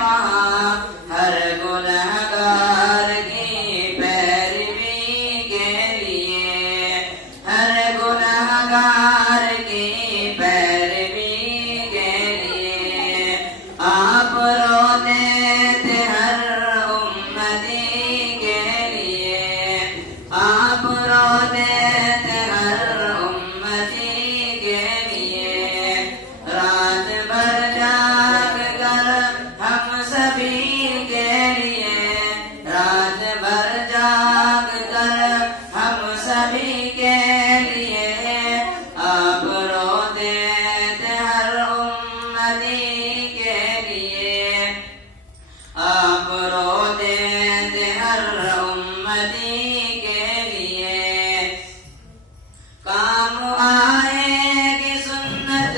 وہاں ہر گنہگار کی پیروی کے لیے، ہر گنہگار کی پیروی کے لیے آپ روتے تھے ہر امتی کے لیے، آپ روتے تھے ہر امتی کے لیے، رات بھر جاگ کر ہم سبھی کے لیے، رات بھر جاگ کر ہم سبھی کے لیے آپ روتے تھے ہر امتی کے لیے، آپ روتے تھے ہر امتی کے لیے۔ کام آئے گی سنت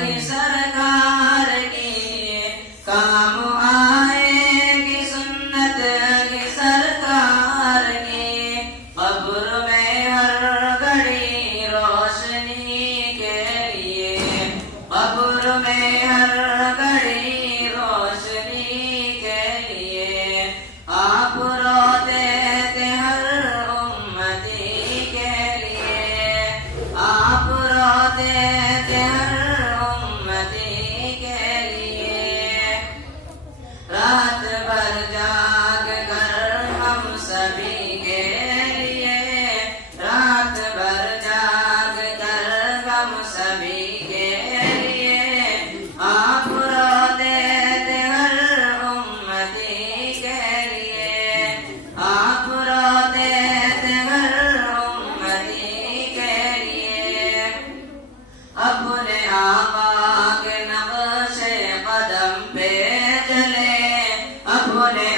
کی سرکار کی، کام آئے گی سنت کی سرکار کی، قبر میں ہر گھڑی روشنی کے لیے، قبر میں ہر گھڑی روشنی کے لیے آپ روتے تھے ہر امتی کے لیے، آپ روتے تھے ہر امتی کے لیے، رات بھر جاگ کر ہم سبھی کے لیے، رات بھر جاگ کر ہم سبھی کے لیے آپ روتے تھے ہر امتی کے لیے، آپ روتے تھے ہر امتی کے لیے۔ اپنے آقا کے نقش قدم پہ چلے، اپنے